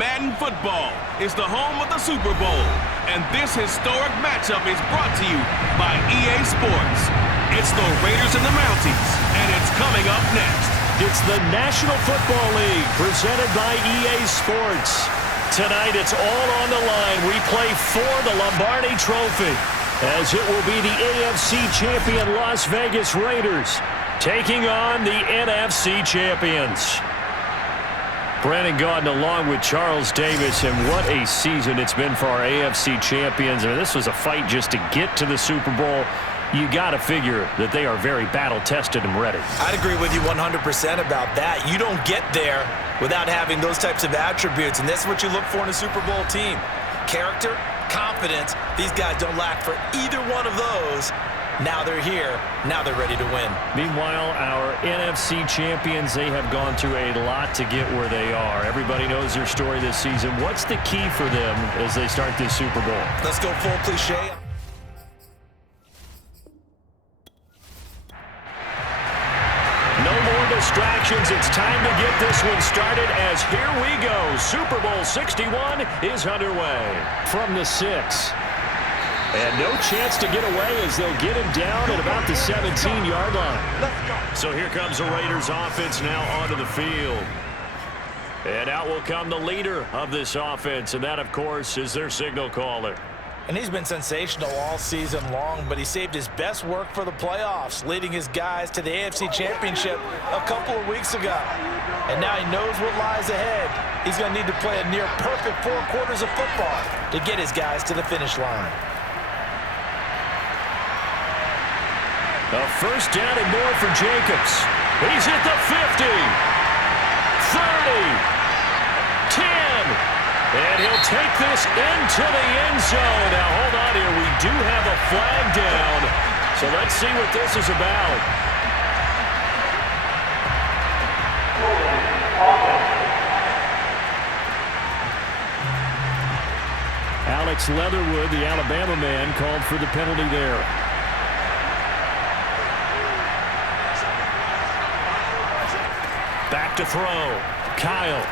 Madden Football is the home of the Super Bowl, and this historic matchup is brought to you by EA Sports. It's the Raiders and the Mounties, and it's coming up next. It's the National Football League presented by EA Sports. Tonight it's all on the line. We play for the Lombardi Trophy, as it will be the AFC champion Las Vegas Raiders taking on the NFC champions. Brandon Gaudin along with Charles Davis, and what a season it's been for our AFC champions. I mean, this was a fight just to get to the Super Bowl. You got to figure that they are very battle-tested and ready. I'd agree with you 100% about that. You don't get there without having those types of attributes, and that's what you look for in a Super Bowl team. Character, confidence. These guys don't lack for either one of those. Now they're here. Now they're ready to win. Meanwhile, our NFC champions, they have gone through a lot to get where they are. Everybody knows their story this season. What's the key for them as they start this Super Bowl? Let's go full cliche. No more distractions. It's time to get this one started as here we go. Super Bowl 61 is underway from the 6. And no chance to get away as they'll get him down at about the 17-yard line. So here comes the Raiders offense now onto the field. And out will come the leader of this offense, and that, of course, is their signal caller. And he's been sensational all season long, but he saved his best work for the playoffs, leading his guys to the AFC Championship a couple of weeks ago. And now he knows what lies ahead. He's going to need to play a near-perfect 4 quarters of football to get his guys to the finish line. A first down and more for Jacobs. He's at the 50, 30, 10, and he'll take this into the end zone. Now, hold on here. We do have a flag down, so let's see what this is about. Alex Leatherwood, the Alabama man, called for the penalty there. Back to throw. Kyle.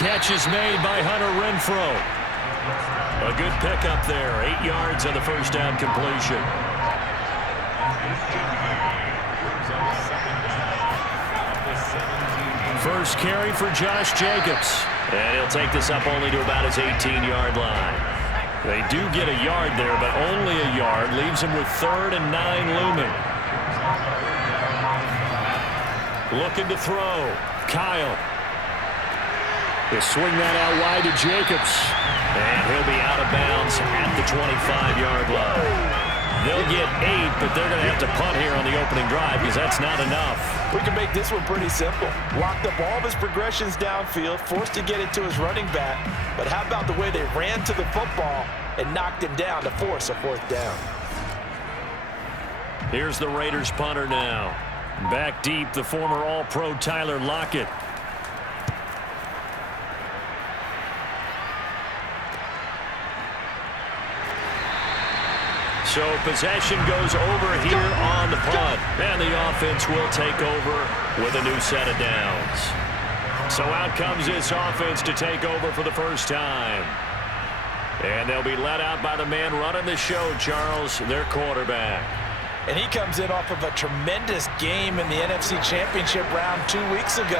Catch is made by Hunter Renfrow. A good pickup there. 8 yards on the first down completion. First carry for Josh Jacobs. And he'll take this up only to about his 18-yard line. They do get a yard there, but only a yard. Leaves him with 3rd and 9 looming. Looking to throw. Kyle. He'll swing that out wide to Jacobs. And he'll be out of bounds at the 25-yard line. They'll get 8, but they're going to have to punt here on the opening drive because that's not enough. We can make this one pretty simple. Locked up all of his progressions downfield, forced to get it to his running back. But how about the way they ran to the football and knocked him down to force a 4th down? Here's the Raiders punter now. Back deep, the former All-Pro Tyler Lockett. So possession goes over here on the punt. And the offense will take over with a new set of downs. So out comes this offense to take over for the first time. And they'll be let out by the man running the show, Charles, their quarterback. And he comes in off of a tremendous game in the NFC Championship round 2 weeks ago.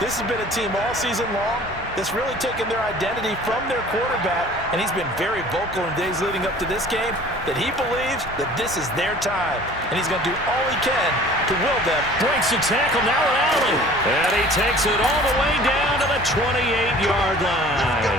This has been a team all season long that's really taken their identity from their quarterback, and he's been very vocal in days leading up to this game that he believes that this is their time, and he's going to do all he can to will them. Breaks the tackle, now an alley, and he takes it all the way down to the 28-yard line.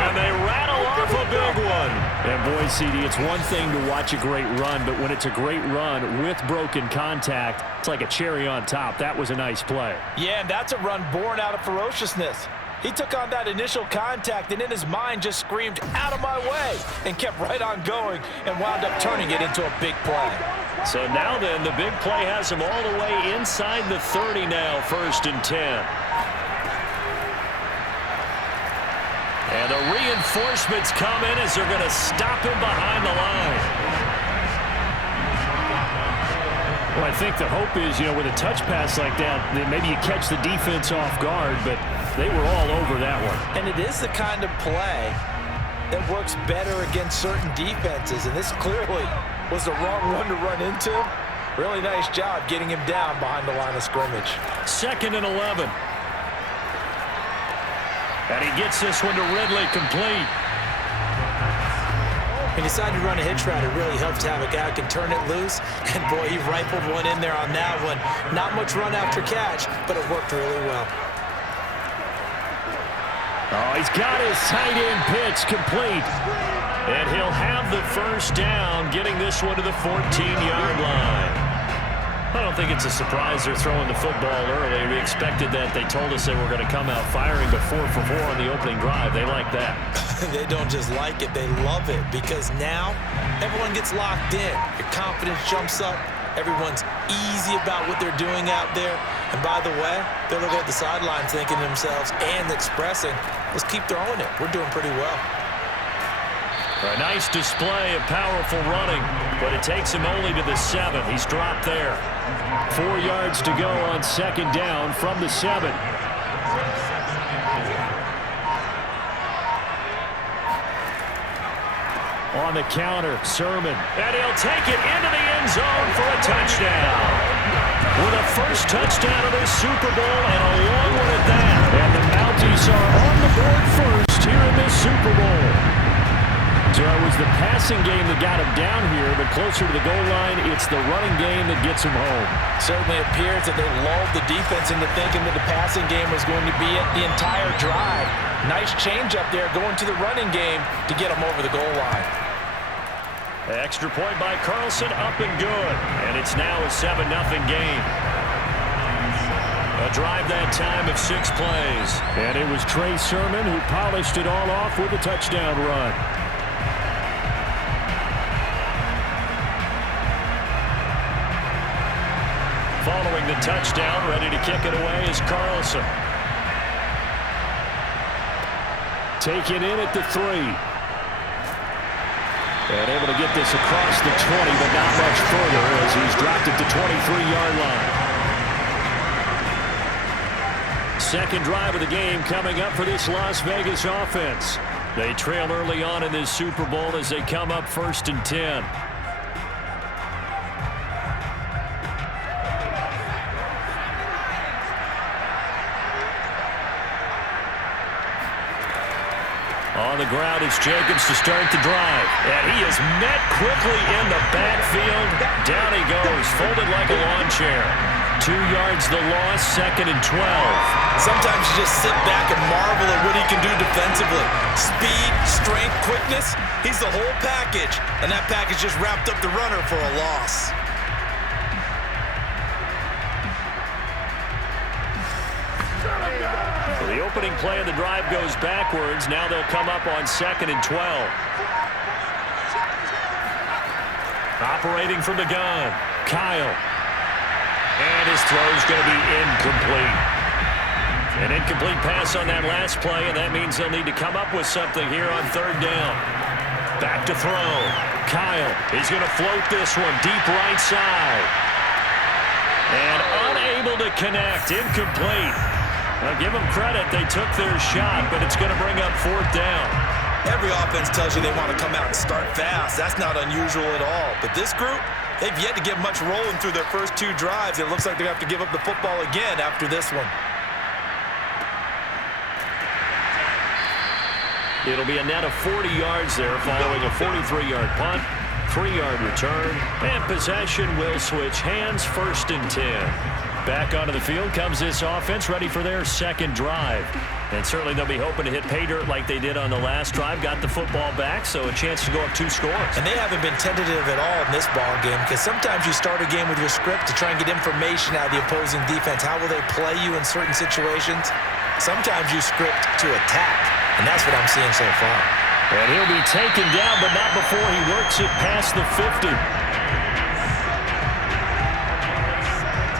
And they rattle off a big one. And boy, CD, it's one thing to watch a great run, but when it's a great run with broken contact, it's like a cherry on top. That was a nice play. Yeah, and that's a run born out of ferociousness. He took on that initial contact and in his mind just screamed, "Out of my way," and kept right on going and wound up turning it into a big play. So now then, the big play has him all the way inside the 30 now, 1st and 10. And the reinforcements come in as they're going to stop him behind the line. Well, I think the hope is, with a touch pass like that, that maybe you catch the defense off guard, but They were all over that one. And it is the kind of play that works better against certain defenses, and this clearly was the wrong one to run into. Really nice job getting him down behind the line of scrimmage. 2nd and 11. And he gets this one to Ridley, complete. When you decide to run a hitch route, it really helps to have a guy who can turn it loose. And boy, he rifled one in there on that one. Not much run after catch, but it worked really well. Oh, he's got his tight end pitch complete. And he'll have the first down, getting this one to the 14-yard line. I don't think it's a surprise they're throwing the football early. We expected that. They told us they were going to come out firing, but 4 for 4 on the opening drive. They like that. They don't just like it, they love it, because now everyone gets locked in. Your confidence jumps up. Everyone's easy about what they're doing out there. And by the way, they're looking at the sidelines thinking to themselves and expressing, let's keep throwing it. We're doing pretty well. A nice display of powerful running, but it takes him only to the 7. He's dropped there. 4 yards to go on 2nd down from the 7. On the counter, Sermon. And he'll take it into the end zone for a touchdown. With a first touchdown of this Super Bowl and a long one at that. And the Mounties are on the board first here in this Super Bowl. So it was the passing game that got him down here, but closer to the goal line, it's the running game that gets him home. Certainly appears that they lulled the defense into thinking that the passing game was going to be it the entire drive. Nice change up there going to the running game to get him over the goal line. Extra point by Carlson, up and good. And it's now a 7-0 game. A drive that time of 6 plays. And it was Trey Sermon who polished it all off with a touchdown run. Following the touchdown, ready to kick it away is Carlson. Taken in at the 3. And able to get this across the 20, but not much further as he's dropped it to 23-yard line. Second drive of the game coming up for this Las Vegas offense. They trail early on in this Super Bowl as they come up 1st and 10. On the ground, it's Jacobs to start the drive. And he is met quickly in the backfield. Down he goes, folded like a lawn chair. 2 yards the loss, 2nd and 12. Sometimes you just sit back and marvel at what he can do defensively. Speed, strength, quickness, he's the whole package. And that package just wrapped up the runner for a loss. The opening play of the drive goes backwards. Now they'll come up on 2nd and 12. Operating from the gun, Kyle. And his throw's going to be incomplete. An incomplete pass on that last play, and that means they'll need to come up with something here on 3rd down. Back to throw. Kyle, he's going to float this one deep right side. And unable to connect, incomplete. Now, give them credit. They took their shot, but it's going to bring up 4th down. Every offense tells you they want to come out and start fast. That's not unusual at all. But this group, they've yet to get much rolling through their first 2 drives. It looks like they have to give up the football again after this one. It'll be a net of 40 yards there following a 43-yard punt, 3-yard return, and possession will switch hands 1st and 10. Back onto the field comes this offense, ready for their 2nd drive. And certainly they'll be hoping to hit pay dirt like they did on the last drive. Got the football back, so a chance to go up 2 scores. And they haven't been tentative at all in this ball game, because sometimes you start a game with your script to try and get information out of the opposing defense. How will they play you in certain situations? Sometimes you script to attack, and that's what I'm seeing so far. And he'll be taken down, but not before he works it past the 50.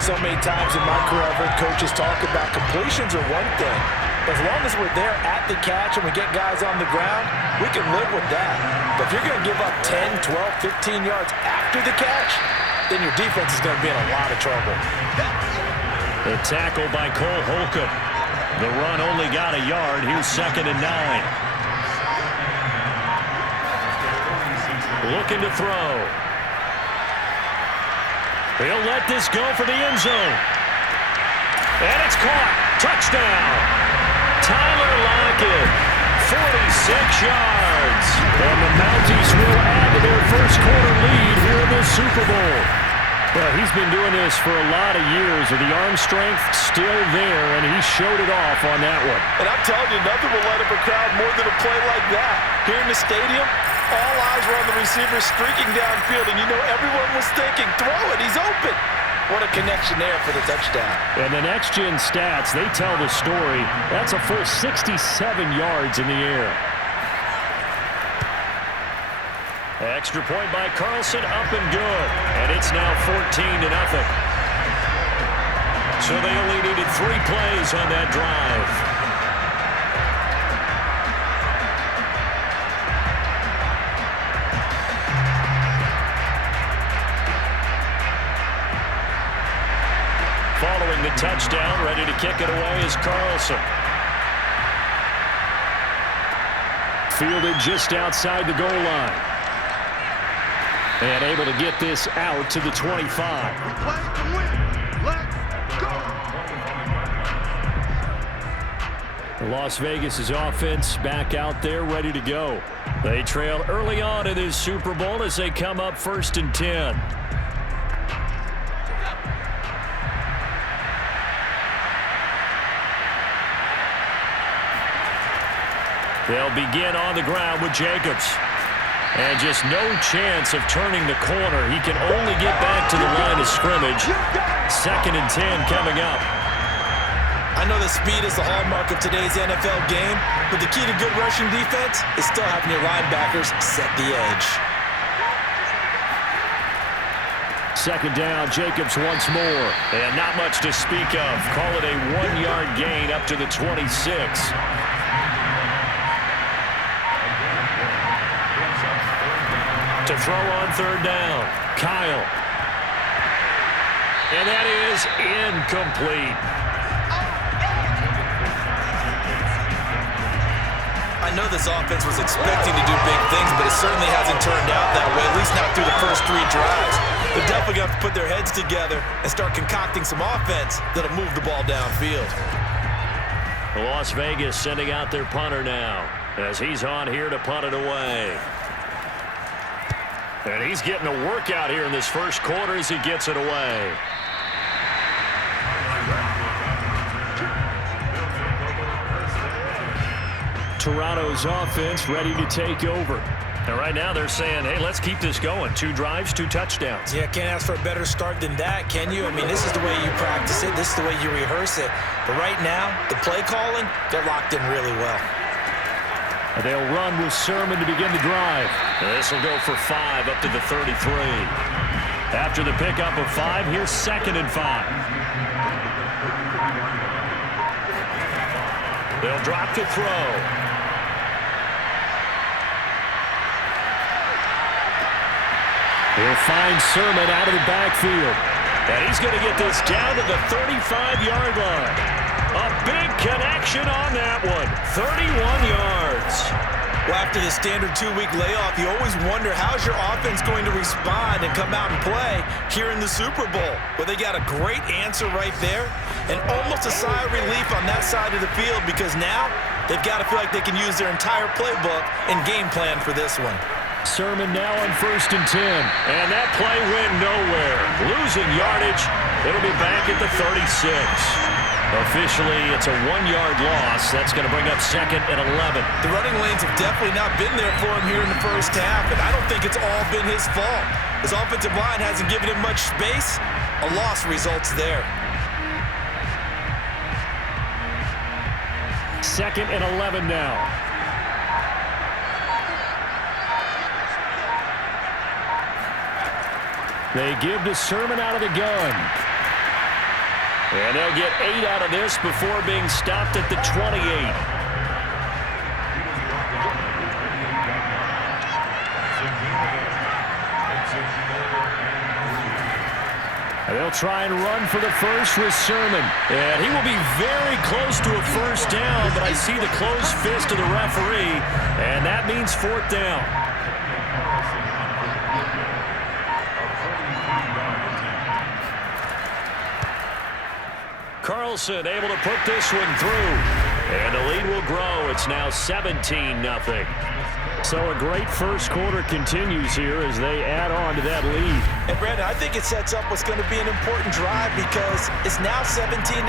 So many times in my career, I've heard coaches talk about completions are one thing. But as long as we're there at the catch and we get guys on the ground, we can live with that. But if you're going to give up 10, 12, 15 yards after the catch, then your defense is going to be in a lot of trouble. The tackle by Cole Holcomb. The run only got a yard. Here's 2nd and 9. Looking to throw. He'll let this go for the end zone. And it's caught. Touchdown. Tyler Lockett, 46 yards. And the Mounties will add to their first quarter lead here in the Super Bowl. Well, he's been doing this for a lot of years, with the arm strength still there, and he showed it off on that one. And I'm telling you, nothing will light up a crowd more than a play like that. Here in the stadium, all eyes were on the receiver streaking downfield, and you know everyone was thinking, throw it, he's open. What a connection there for the touchdown. And the next-gen stats, they tell the story. That's a full 67 yards in the air. Extra point by Carlson, up and good. And it's now 14-0. So they only needed 3 plays on that drive. Following the touchdown, ready to kick it away is Carlson. Fielded just outside the goal line. And able to get this out to the 25. The Las Vegas' offense back out there ready to go. They trail early on in this Super Bowl as they come up 1st and 10. They'll begin on the ground with Jacobs. And just no chance of turning the corner. He can only get back to the line of scrimmage. 2nd and 10 coming up. I know that speed is the hallmark of today's NFL game, but the key to good rushing defense is still having your linebackers set the edge. 2nd down, Jacobs once more. And not much to speak of. Call it a 1-yard gain up to the 26. To throw on 3rd down, Kyle. And that is incomplete. I know this offense was expecting to do big things, but it certainly hasn't turned out that way, at least not through the first 3 drives. They're definitely going to have to put their heads together and start concocting some offense that'll move the ball downfield. Las Vegas sending out their punter now, as he's on here to punt it away. And he's getting a workout here in this first quarter as he gets it away. Toronto's offense ready to take over. And right now they're saying, hey, let's keep this going. 2 drives, 2 touchdowns. Yeah, can't ask for a better start than that, can you? I mean, this is the way you practice it. This is the way you rehearse it. But right now, the play calling, they're locked in really well. They'll run with Sermon to begin the drive. This will go for 5 up to the 33. After the pickup of 5, here's 2nd and 5. They'll drop to throw. He'll find Sermon out of the backfield. And he's going to get this down to the 35-yard line. A big connection on that one. 31 yards. Well, after the standard 2-week layoff, you always wonder how's your offense going to respond and come out and play here in the Super Bowl. Well, they got a great answer right there and almost a sigh of relief on that side of the field, because now they've got to feel like they can use their entire playbook and game plan for this one. Sermon now on 1st and 10. And that play went nowhere. Losing yardage. It'll be back at the 36. Officially, it's a 1-yard loss. That's going to bring up 2nd and 11. The running lanes have definitely not been there for him here in the first half, and I don't think it's all been his fault. His offensive line hasn't given him much space. A loss results there. 2nd and 11 now. They give to Sermon out of the gun. And they'll get 8 out of this before being stopped at the 28. They'll try and run for the first with Sermon. And he will be very close to a first down, but I see the closed fist of the referee, and that means fourth down. Carlson able to put this one through. And the lead will grow. It's now 17-0. So a great first quarter continues here as they add on to that lead. And Brandon, I think it sets up what's going to be an important drive because it's now 17-0.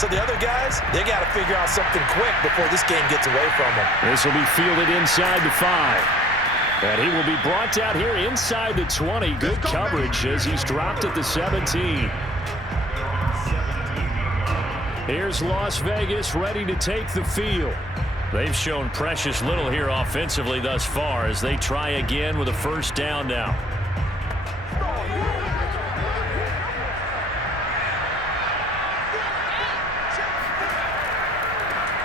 So the other guys, they got to figure out something quick before this game gets away from them. This will be fielded inside the 5. And he will be brought down here inside the 20. Good coverage as he's dropped at the 17. Here's Las Vegas ready to take the field. They've shown precious little here offensively thus far as they try again with a first down now.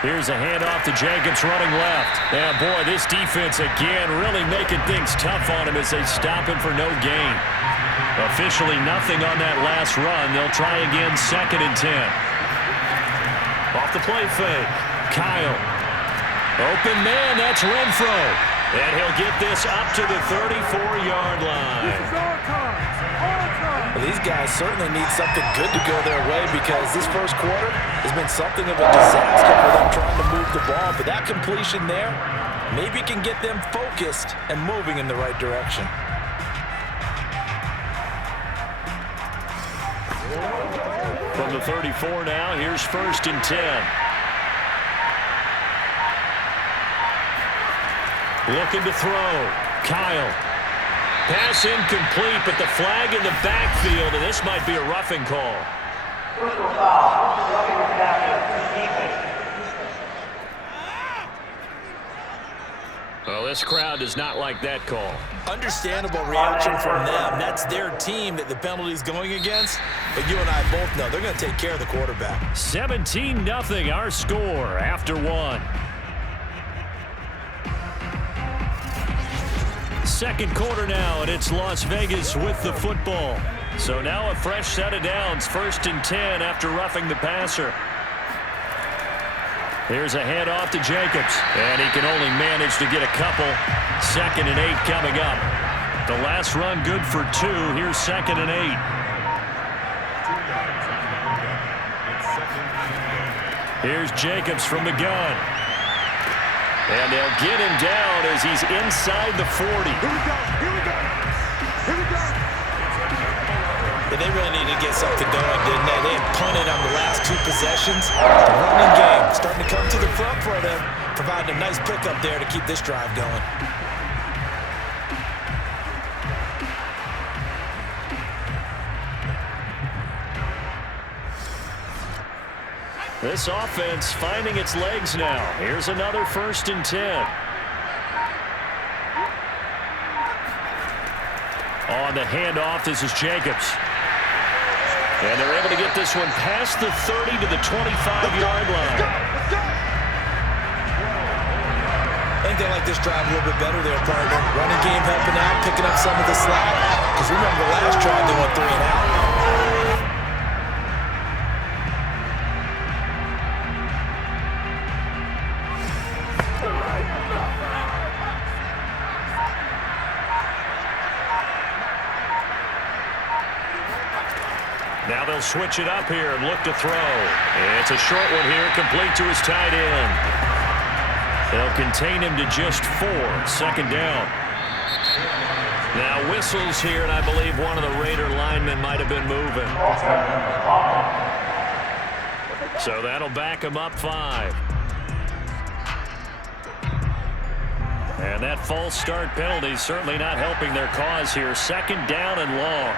Here's a handoff to Jacobs running left. And boy, this defense again really making things tough on him as they stop him for no gain. Officially nothing on that last run. They'll try again 2nd and 10. Off the play fake. Kyle. Open man, that's Renfro. And he'll get this up to the 34-yard line. Well, these guys certainly need something good to go their way because this first quarter has been something of a disaster for them trying to move the ball. But that completion there maybe can get them focused and moving in the right direction. From the 34 now, here's 1st and 10. Looking to throw. Kyle. Pass incomplete, but the flag in the backfield, and this might be a roughing call. Well, this crowd does not like that call. Understandable reaction from them. That's their team that the penalty's going against. But you and I both know they're going to take care of the quarterback. 17-0 our score after 1. Second quarter now, and it's Las Vegas with the football. So now a fresh set of downs, 1st and 10 after roughing the passer. Here's a handoff to Jacobs, and he can only manage to get a couple. 2nd and 8 coming up. The last run good for 2. Here's 2nd and 8. Here's Jacobs from the gun. And they'll get him down as he's inside the 40. Here we go. Here we go. Here we go. But they really needed to get something going, didn't they? They had punted on the last 2 possessions. The running game starting to come to the front for them, providing a nice pickup there to keep this drive going. This offense finding its legs now. Here's another 1st and 10. On the handoff, this is Jacobs. And they're able to get this one past the 30 to the 25-yard line. I think they like this drive a little bit better there, partner. Running game helping out, picking up some of the slack. Because remember, the last drive they went 3 and out. Now they'll switch it up here and look to throw. It's a short one here, complete to his tight end. They'll contain him to just 4. 2nd down. Now whistles here, and I believe one of the Raider linemen might have been moving. So that'll back him up 5. And that false start penalty certainly not helping their cause here. 2nd down and long.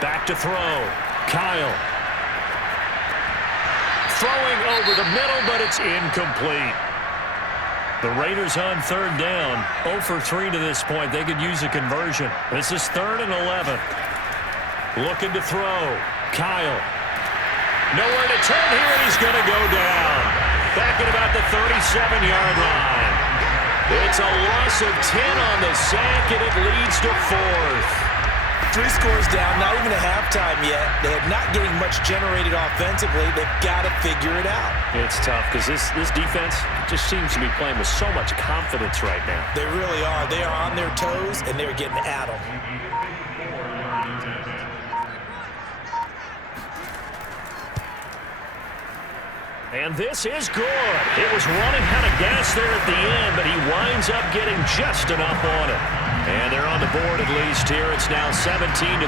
Back to throw. Kyle. Throwing over the middle, but it's incomplete. The Raiders on 3rd down. 0 for 3 to this point. They could use a conversion. This is 3rd and 11. Looking to throw. Kyle. Nowhere to turn here, and he's going to go down. Back at about the 37-yard line. It's a loss of 10 on the sack, and it leads to 4th. 3 scores down, not even a halftime yet. They are not getting much generated offensively. They've got to figure it out. It's tough because this defense just seems to be playing with so much confidence right now. They really are. They are on their toes, and they're getting at them. And this is good. It was running out of gas there at the end, but he winds up getting just enough on it. And they're on the board at least here. It's now 17-3.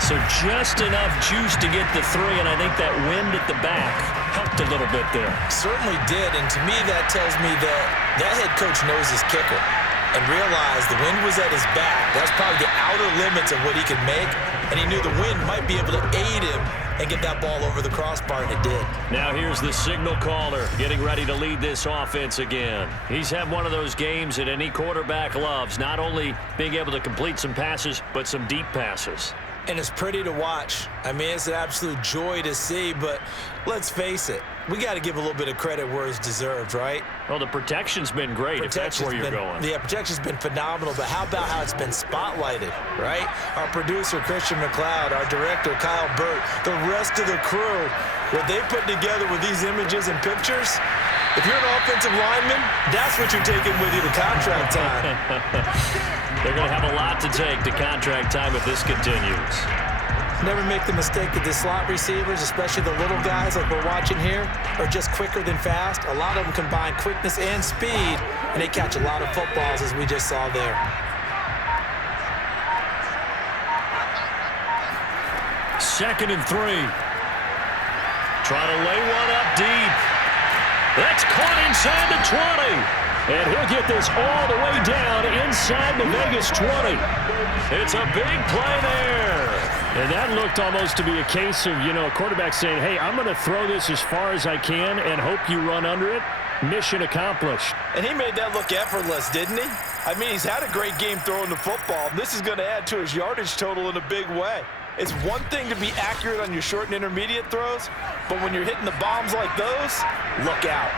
So just enough juice to get the 3, and I think that wind at the back helped a little bit there. Certainly did, and to me that tells me that head coach knows his kicker and realized the wind was at his back. That's probably the outer limits of what he could make, and he knew the wind might be able to aid him and get that ball over the crossbar, and it did. Now here's the signal caller getting ready to lead this offense again. He's had one of those games that any quarterback loves, not only being able to complete some passes, but some deep passes. And it's pretty to watch. I mean, it's an absolute joy to see, but let's face it, we got to give a little bit of credit where it's deserved, right? Well, the protection's been great, if that's where you're going. Yeah, protection's been phenomenal, but how about how it's been spotlighted, right? Our producer, Christian McLeod, our director, Kyle Burt, the rest of the crew, what they put together with these images and pictures, if you're an offensive lineman, that's what you're taking with you to contract time. They're going to have a lot to take to contract time if this continues. Never make the mistake that the slot receivers, especially the little guys like we're watching here, are just quicker than fast. A lot of them combine quickness and speed, and they catch a lot of footballs, as we just saw there. Second and 3. Try to lay one up deep. That's caught inside the 20. And he'll get this all the way down inside the Vegas 20. It's a big play there. And that looked almost to be a case of, a quarterback saying, hey, I'm going to throw this as far as I can and hope you run under it. Mission accomplished. And he made that look effortless, didn't he? I mean, he's had a great game throwing the football. This is going to add to his yardage total in a big way. It's one thing to be accurate on your short and intermediate throws, but when you're hitting the bombs like those, look out.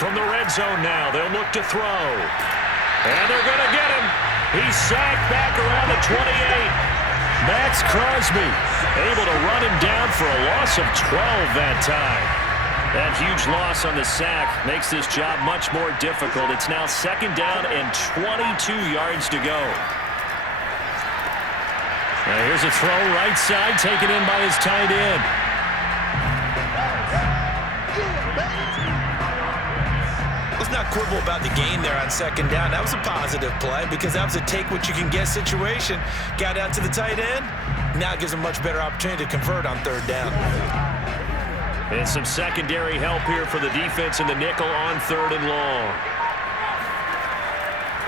From the red zone now, they'll look to throw. And they're going to get him. He's sacked back around the 28. Max Crosby able to run him down for a loss of 12 that time. That huge loss on the sack makes this job much more difficult. It's now 2nd down and 22 yards to go. Now here's a throw right side, taken in by his tight end. Let's not quibble about the gain there on 2nd down. That was a positive play because that was a take-what-you-can-get situation. Got out to the tight end. Now it gives him a much better opportunity to convert on 3rd down. And some secondary help here for the defense in the nickel on 3rd and long.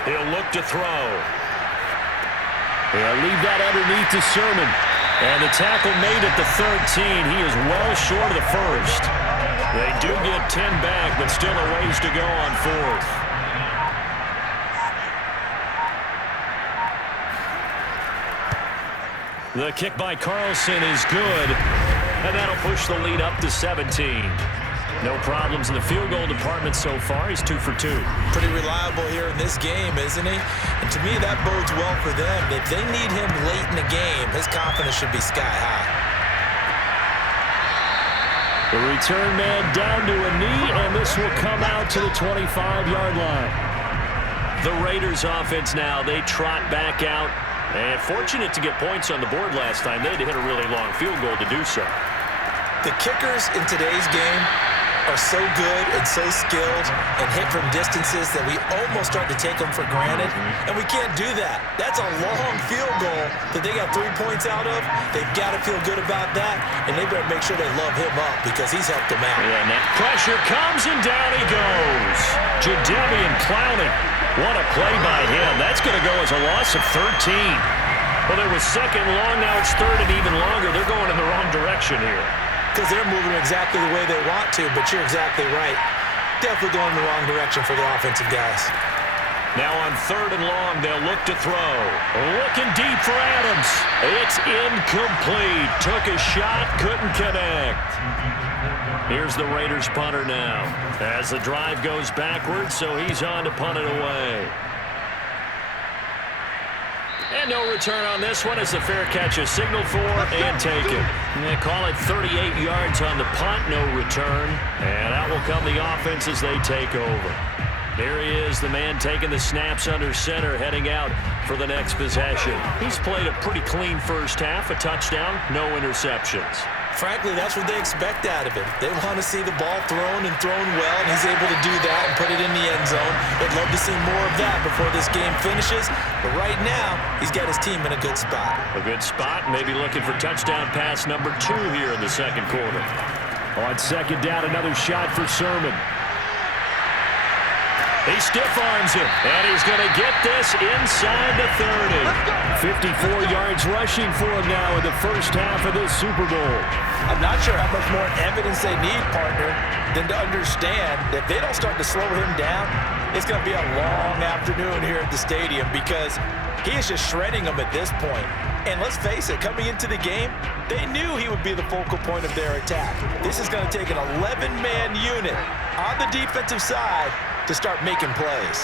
He'll look to throw. He'll leave that underneath to Sermon. And the tackle made at the 13. He is well short of the 1st. They do get 10 back, but still a ways to go on 4th. The kick by Carlson is good, and that'll push the lead up to 17. No problems in the field goal department so far. He's 2 for 2. Pretty reliable here in this game, isn't he? And to me, that bodes well for them. If they need him late in the game, his confidence should be sky high. The return man down to a knee, and this will come out to the 25-yard line. The Raiders offense now, they trot back out. And fortunate to get points on the board last time. They had to hit a really long field goal to do so. The kickers in today's game are so good and so skilled and hit from distances that we almost start to take them for granted, and we can't do that. That's a long field goal that they got 3 points out of. They've got to feel good about that, and they better make sure they love him up because he's helped them out. Yeah, and that pressure comes, and down he goes. Jadeveon Clowney. What a play by him. That's going to go as a loss of 13. Well, there was 2nd long, now it's 3rd and even longer. They're going in the wrong direction here. Because they're moving exactly the way they want to, but you're exactly right. Definitely going in the wrong direction for the offensive guys. Now on 3rd and long, they'll look to throw. Looking deep for Adams. It's incomplete. Took a shot, couldn't connect. Here's the Raiders punter now as the drive goes backwards, so he's on to punt it away. And no return on this one as the fair catch is signaled for and taken. They call it 38 yards on the punt, no return. And out will come the offense as they take over. There he is, the man taking the snaps under center, heading out for the next possession. He's played a pretty clean first half, a touchdown, no interceptions. Frankly, that's what they expect out of him. They want to see the ball thrown and thrown well, and he's able to do that and put it in the end zone. They'd love to see more of that before this game finishes, but right now, he's got his team in a good spot. A good spot, maybe looking for touchdown pass number 2 here in the second quarter. On second down, another shot for Sermon. He stiff-arms him, and he's going to get this inside the 30. 54 yards rushing for him now in the first half of this Super Bowl. I'm not sure how much more evidence they need, partner, than to understand that if they don't start to slow him down, it's going to be a long afternoon here at the stadium because he is just shredding them at this point. And let's face it, coming into the game, they knew he would be the focal point of their attack. This is going to take an 11-man unit on the defensive side to start making plays.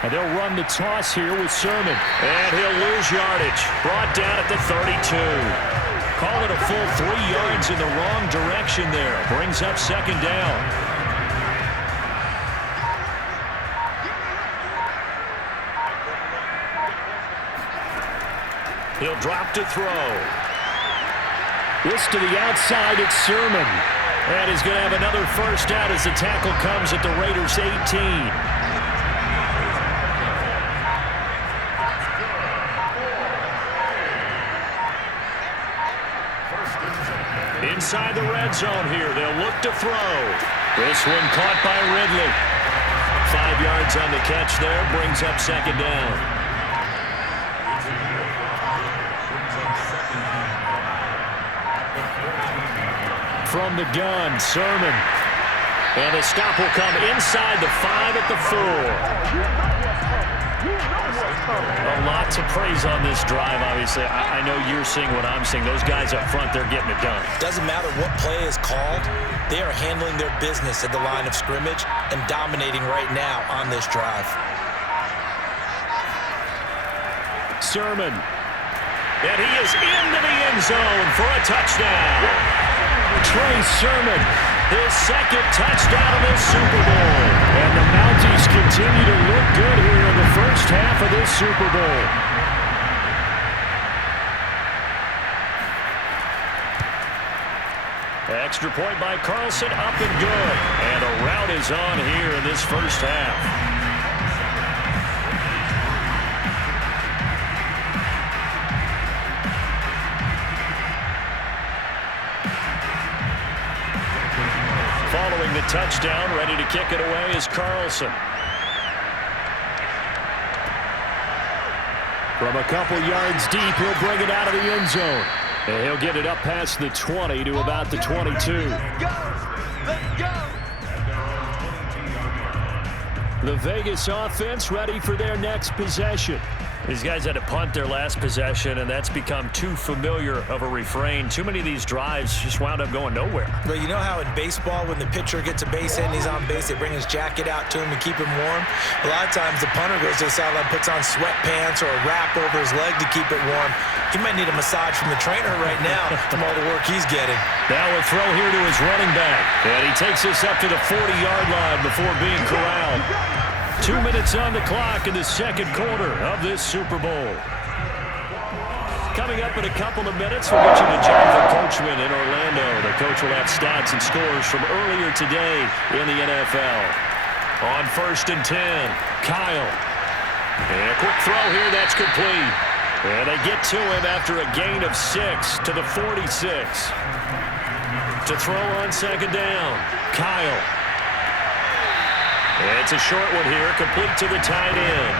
And they'll run the toss here with Sermon. And he'll lose yardage. Brought down at the 32. Call it a full 3 yards in the wrong direction there. Brings up second down. He'll drop to throw. This to the outside, it's Sermon. And he's going to have another first down as the tackle comes at the Raiders' 18. Inside the red zone here, they'll look to throw. This one caught by Ridley. 5 yards on the catch there, brings up second down. From the gun, Sermon. And the stop will come inside the 5 at the 4. A lot to praise on this drive, obviously. I know you're seeing what I'm seeing. Those guys up front, they're getting it done. Doesn't matter what play is called. They are handling their business at the line of scrimmage and dominating right now on this drive. Sermon. And he is into the end zone for a touchdown. Trey Sermon, his second touchdown of this Super Bowl. And the Mounties continue to look good here in the first half of this Super Bowl. Extra point by Carlson, up and good. And a rout is on here in this first half. Following the touchdown, ready to kick it away is Carlson. From a couple yards deep, he'll bring it out of the end zone. And he'll get it up past the 20 to about the 22. Let's go! The Vegas offense ready for their next possession. These guys had to punt their last possession, and that's become too familiar of a refrain. Too many of these drives just wound up going nowhere. But you know how in baseball, when the pitcher gets a base hit and he's on base, they bring his jacket out to him to keep him warm? A lot of times the punter goes to the sideline, puts on sweatpants or a wrap over his leg to keep it warm. He might need a massage from the trainer right now from all the work he's getting. Now a throw here to his running back. And he takes this up to the 40-yard line before being corralled. 2 minutes on the clock in the second quarter of this Super Bowl. Coming up in a couple of minutes, we'll get you to Jonathan Coachman in Orlando. The coach will have stats and scores from earlier today in the NFL. On 1st and 10, Kyle. And a quick throw here, that's complete. And they get to him after a gain of 6 to the 46. To throw on second down, Kyle. It's a short one here, complete to the tight end.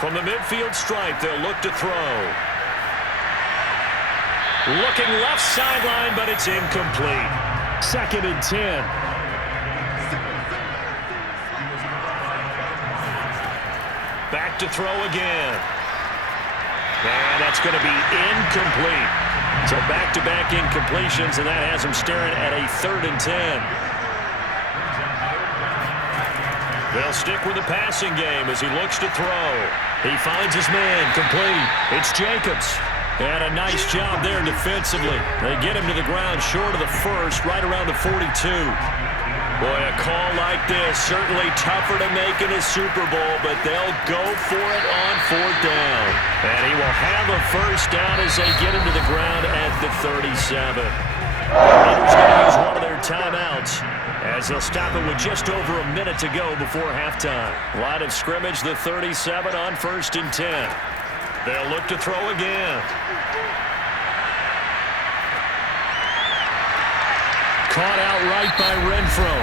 From the midfield stripe, they'll look to throw. Looking left sideline, but it's incomplete. 2nd and 10. look to throw again. And that's going to be incomplete. So back-to-back incompletions, and that has him staring at a 3rd and 10. They'll stick with the passing game as he looks to throw. He finds his man, complete. It's Jacobs. And a nice job there defensively. They get him to the ground short of the first, right around the 42. Boy, a call like this, certainly tougher to make in a Super Bowl, but they'll go for it on 4th down. And he will have a first down as they get him to the ground at the 37. The Raiders going to use one of their timeouts as they'll stop it with just over a minute to go before halftime. Line of scrimmage, the 37 on 1st and 10. They'll look to throw again. Caught out right by Renfro.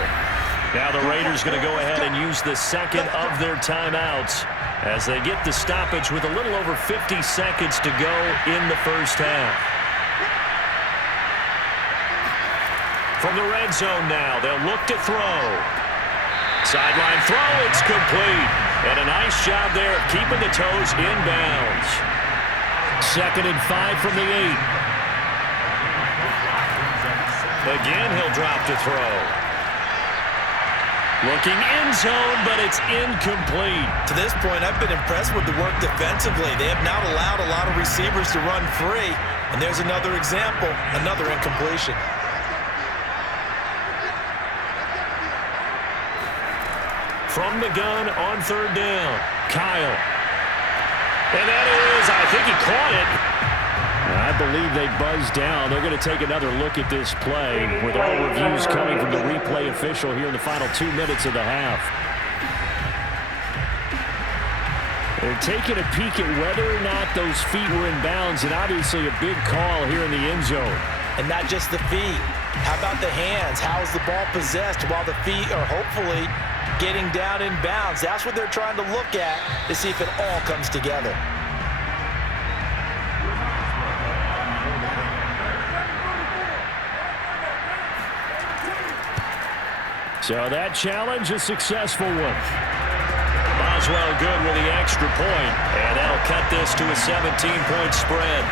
Now the Raiders going to go ahead and use the second of their timeouts as they get the stoppage with a little over 50 seconds to go in the first half. From the red zone now, they'll look to throw. Sideline throw, it's complete. And a nice job there of keeping the toes in bounds. 2nd and 5 from the 8. Again, he'll drop to throw. Looking end zone, but it's incomplete. To this point, I've been impressed with the work defensively. They have not allowed a lot of receivers to run free. And there's another example, another incompletion. From the gun on 3rd down, Kyle. And that is, I think he caught it. I believe they buzzed down. They're going to take another look at this play with all reviews coming from the replay official here in the final 2 minutes of the half. They're taking a peek at whether or not those feet were in bounds, and obviously a big call here in the end zone. And not just the feet. How about the hands? How is the ball possessed while the feet are hopefully getting down in bounds? That's what they're trying to look at to see if it all comes together. So that challenge, a successful one. Boswell good with the extra point, and that'll cut this to a 17-point spread.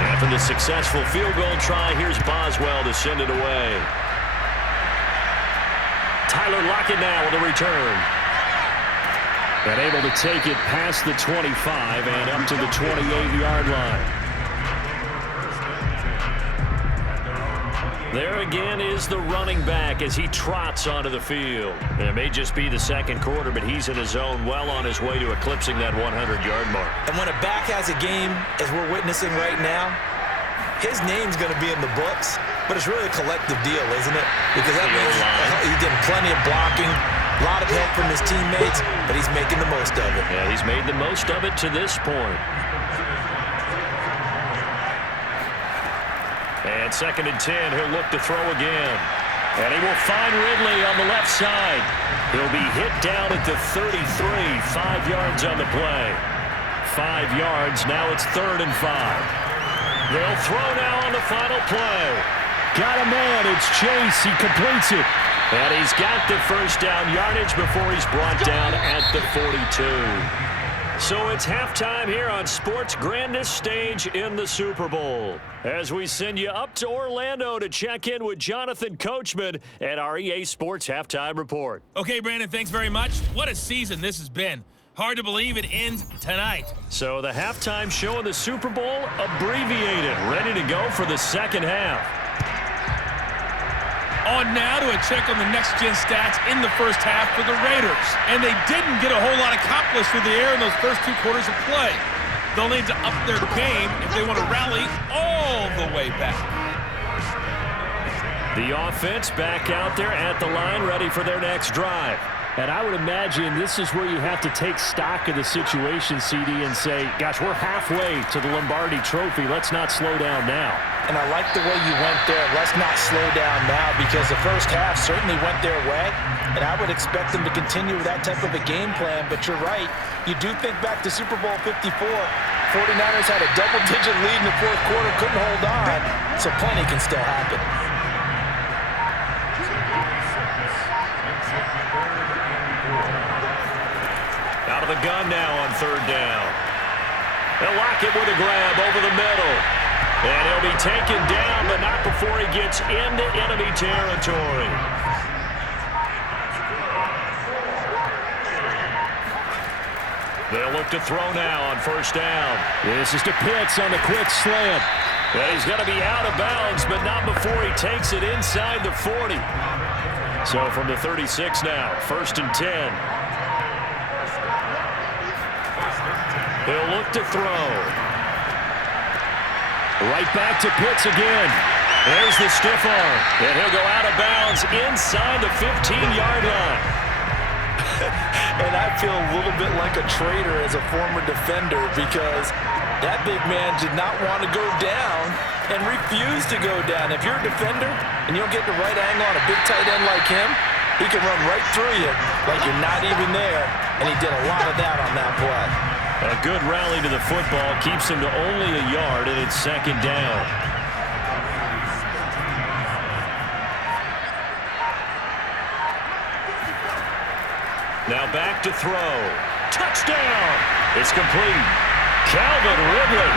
After the successful field goal try, here's Boswell to send it away. Tyler Lockett now with a return. And able to take it past the 25 and up to the 28-yard line. There again is the running back as he trots onto the field. And it may just be the second quarter, but he's in his zone well on his way to eclipsing that 100-yard mark. And when a back has a game, as we're witnessing right now, his name's going to be in the books, but it's really a collective deal, isn't it? Because that means he's getting plenty of blocking, a lot of help from his teammates, but he's making the most of it. Yeah, he's made the most of it to this point. And 2nd and 10, he'll look to throw again. And he will find Ridley on the left side. He'll be hit down at the 33, 5 yards on the play. 5 yards, now it's 3rd and 5. They'll throw now on the final play. Got a man, it's Chase, he completes it. And he's got the first down yardage before he's brought down at the 42. So it's halftime here on sports' grandest stage in the Super Bowl. As we send you up to Orlando to check in with Jonathan Coachman at our EA Sports Halftime Report. Okay, Brandon, thanks very much. What a season this has been. Hard to believe it ends tonight. So the halftime show of the Super Bowl abbreviated, ready to go for the second half. On now to a check on the next-gen stats in the first half for the Raiders. And they didn't get a whole lot accomplished through the air in those first 2 quarters of play. They'll need to up their game if they want to rally all the way back. The offense back out there at the line, ready for their next drive. And I would imagine this is where you have to take stock of the situation, CD, and say, gosh, we're halfway to the Lombardi Trophy. Let's not slow down now. And I like the way you went there. Let's not slow down now, because the first half certainly went their way. And I would expect them to continue with that type of a game plan. But you're right. You do think back to Super Bowl 54. 49ers had a double-digit lead in the 4th quarter, couldn't hold on. So plenty can still happen. Out of the gun now on third down. They'll lock it with a grab over the middle. And he'll be taken down, but not before he gets into enemy territory. They'll look to throw now on first down. This is to Pitts on the quick slant. And he's going to be out of bounds, but not before he takes it inside the 40. So from the 36 now, 1st and 10. He'll look to throw. Right back to Pitts again. There's the stiff arm. And he'll go out of bounds inside the 15-yard line. And I feel a little bit like a traitor as a former defender because that big man did not want to go down and refused to go down. If you're a defender and you don't get the right angle on a big tight end like him, he can run right through you like you're not even there. And he did a lot of that on that play. A good rally to the football keeps him to only a yard, and it's 2nd down. Now back to throw. Touchdown! It's complete. Calvin Ridley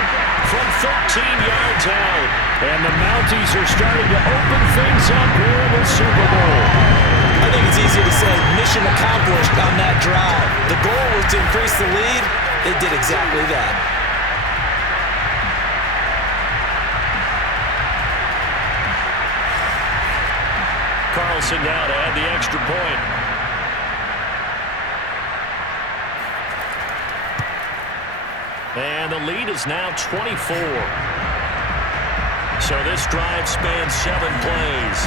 from 13 yards out. And the Mounties are starting to open things up here in the Super Bowl. I think it's easy to say mission accomplished on that drive. The goal was to increase the lead. They did exactly that. Carlson now to add the extra point. And the lead is now 24. So this drive spans 7 plays.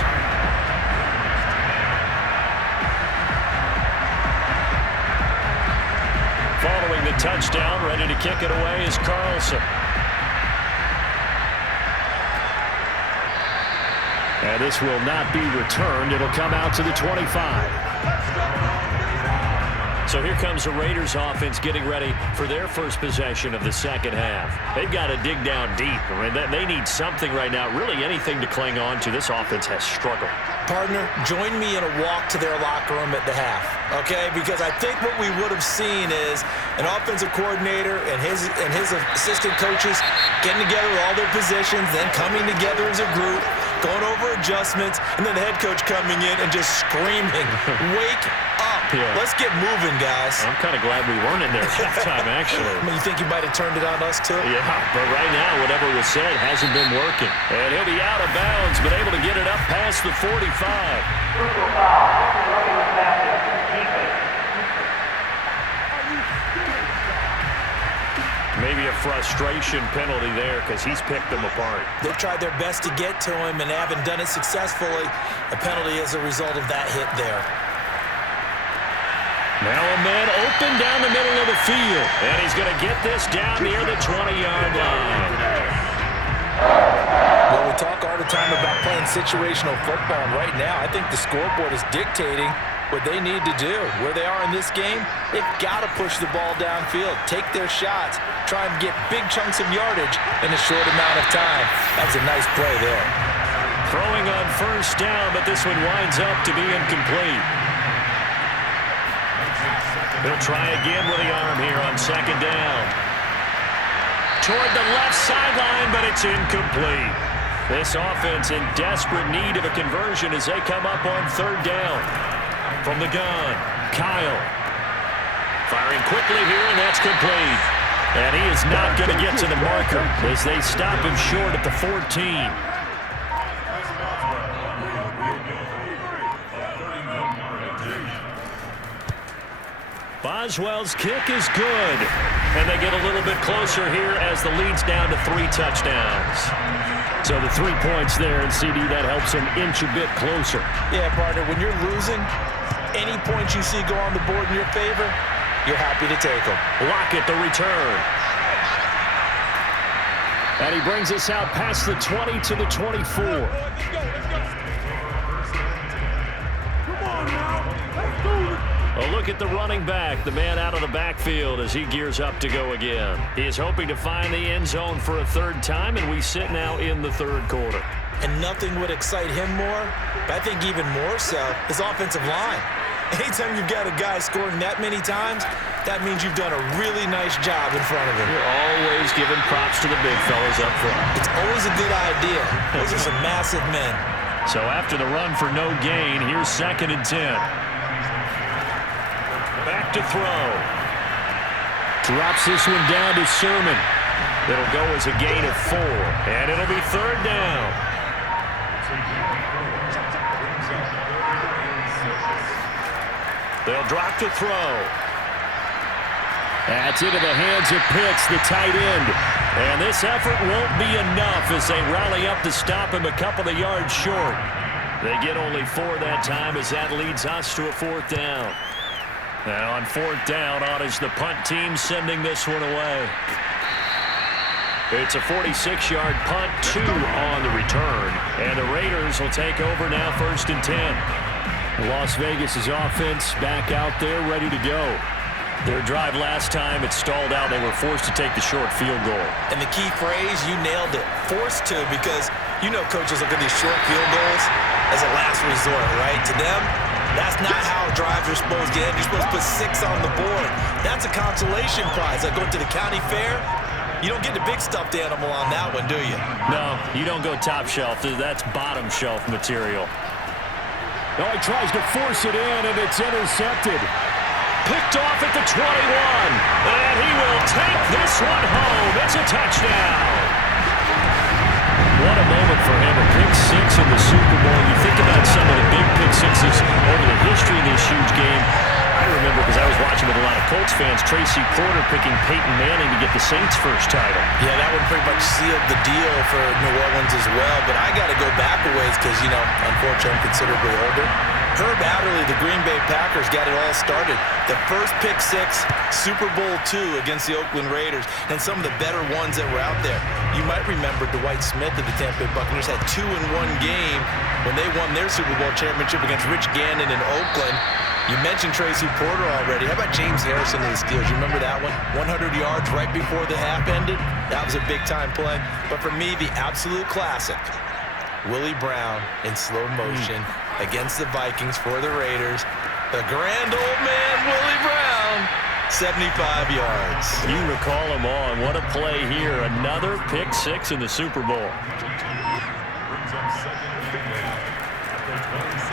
Following the touchdown, ready to kick it away is Carlson. And this will not be returned. It'll come out to the 25. So here comes the Raiders offense getting ready for their first possession of the second half. They've got to dig down deep. I mean, they need something right now, really anything to cling on to. This offense has struggled. Partner, join me in a walk to their locker room at the half, okay? Because I think what we would have seen is an offensive coordinator and his assistant coaches getting together with all their positions, then coming together as a group, going over adjustments, and then the head coach coming in and just screaming, wake up. Yeah. Let's get moving, guys. I'm kind of glad we weren't in there at halftime, actually. I mean, you think you might have turned it on us, too? Yeah, but right now, whatever was said hasn't been working. And he'll be out of bounds, but able to get it up past the 45. Maybe a frustration penalty there because he's picked them apart. They've tried their best to get to him and haven't done it successfully. A penalty as a result of that hit there. Now a man open down the middle of the field. And he's going to get this down near the 20-yard line. Well, we talk all the time about playing situational football. And right now, I think the scoreboard is dictating what they need to do. Where they are in this game, they've got to push the ball downfield, take their shots, try and get big chunks of yardage in a short amount of time. That was a nice play there. Throwing on first down, but this one winds up to be incomplete. He'll try again with the arm here on second down. Toward the left sideline, but it's incomplete. This offense in desperate need of a conversion as they come up on third down. From the gun, Kyle. Firing quickly here, and that's complete. And he is not going to get to the marker as they stop him short at the 14. Boswell's kick is good. And they get a little bit closer here as the lead's down to 3 touchdowns. So the 3 points there, and CD, that helps them inch a bit closer. Yeah, partner, when you're losing, any points you see go on the board in your favor, you're happy to take them. Lockett the return. And he brings us out past the 20 to the 24. A look at the running back, the man out of the backfield as he gears up to go again. He is hoping to find the end zone for a third time, and we sit now in the third quarter. And nothing would excite him more, but I think even more so, his offensive line. Anytime you've got a guy scoring that many times, that means you've done a really nice job in front of him. You're always giving props to the big fellas up front. It's always a good idea. Those are some massive men. So after the run for no gain, here's 2nd and 10. Back to throw. Drops this one down to Sermon. It'll go as a gain of 4, and it'll be 3rd down. They'll drop to throw. That's into the hands of Pitts, the tight end. And this effort won't be enough as they rally up to stop him a couple of yards short. They get only 4 that time as that leads us to a 4th down. Now on 4th down, on is the punt team sending this one away. It's a 46-yard punt, 2 on the return. And the Raiders will take over now 1st and 10. Las Vegas' offense back out there ready to go. Their drive last time, it stalled out. They were forced to take the short field goal. And the key phrase, you nailed it, forced to, because you know coaches look at these short field goals as a last resort, right? To them, that's not how drives are supposed to end. You're supposed to put 6 on the board. That's a consolation prize. Like going to the county fair, you don't get the big stuffed animal on that one, do you? No, you don't go top shelf. That's bottom shelf material. Oh, he tries to force it in, and it's intercepted. Picked off at the 21. And he will take this one home. It's a touchdown. What a moment for him. A pick 6 in the Super Bowl. You think about some of the big pick 6s over the history of this huge game. I remember, because I was watching with a lot of Colts fans, Tracy Porter picking Peyton Manning to get the Saints' first title. Yeah, that one pretty much sealed the deal for New Orleans as well. But I got to go back a ways because, you know, unfortunately I'm considerably older. Herb Adderley, the Green Bay Packers, got it all started. The first pick 6, Super Bowl II against the Oakland Raiders, and some of the better ones that were out there. You might remember Dwight Smith of the Tampa Bay Buccaneers had 2 in one game when they won their Super Bowl championship against Rich Gannon in Oakland. You mentioned Tracy Porter already. How about James Harrison of the Steelers? You remember that one? 100 yards right before the half ended? That was a big-time play. But for me, the absolute classic, Willie Brown in slow motion against the Vikings for the Raiders. The grand old man, Willie Brown, 75 yards. You recall them all, and what a play here. Another pick 6 in the Super Bowl.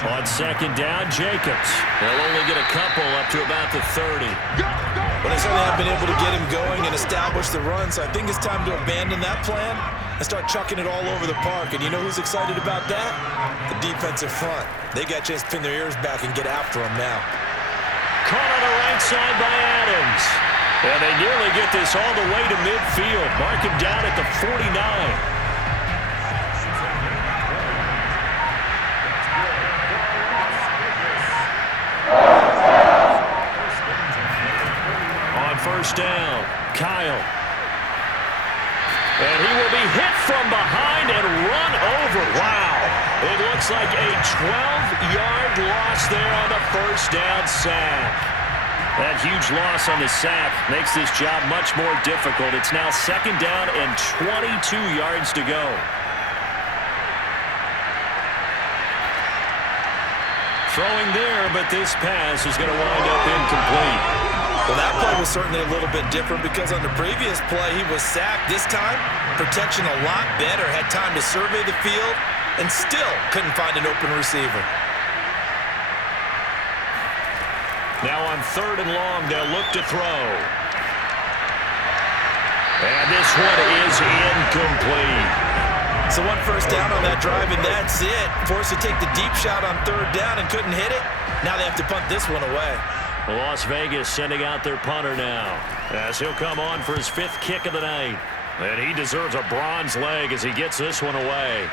On 2nd down, Jacobs. They'll only get a couple up to about the 30. But they certainly have been able to get him going and establish the run, so I think it's time to abandon that plan and start chucking it all over the park. And you know who's excited about that? The defensive front. They got a chance to pin their ears back and get after him now. Caught on the right side by Adams. And they nearly get this all the way to midfield. Mark him down at the 49. First down, Kyle. And he will be hit from behind and run over. Wow. It looks like a 12-yard loss there on the first down sack. That huge loss on the sack makes this job much more difficult. It's now 2nd down and 22 yards to go. Throwing there, but this pass is going to wind up incomplete. Well, that play was certainly a little bit different because on the previous play, he was sacked. This time, protection a lot better. Had time to survey the field and still couldn't find an open receiver. Now on 3rd and long, they'll look to throw. And this one is incomplete. So 1 first down on that drive, and that's it. Forced to take the deep shot on 3rd down and couldn't hit it. Now they have to punt this one away. Las Vegas sending out their punter now as he'll come on for his 5th kick of the night. And he deserves a bronze leg as he gets this one away.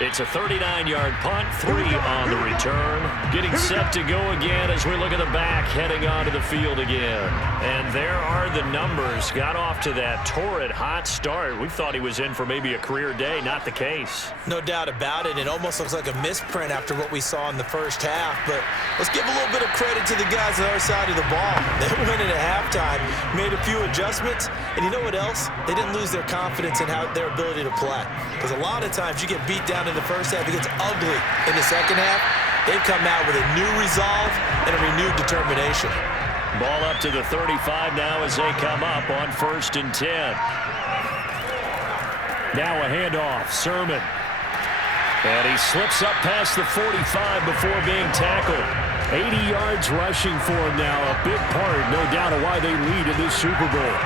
It's a 39-yard punt, 3 on the return. Getting set to go again as we look at the back, heading onto the field again. And there are the numbers. Got off to that torrid hot start. We thought he was in for maybe a career day. Not the case. No doubt about it. It almost looks like a misprint after what we saw in the first half. But let's give a little bit of credit to the guys on the other side of the ball. They went in at halftime, made a few adjustments, and you know what else? They didn't lose their confidence in their ability to play. Because a lot of times you get beat down in the first half, it gets ugly in the second half. They've come out with a new resolve and a renewed determination. Ball up to the 35 now as they come up on 1st and 10. Now a handoff. Sermon. And he slips up past the 45 before being tackled. 80 yards rushing for him now. A big part, no doubt, of why they lead in this Super Bowl.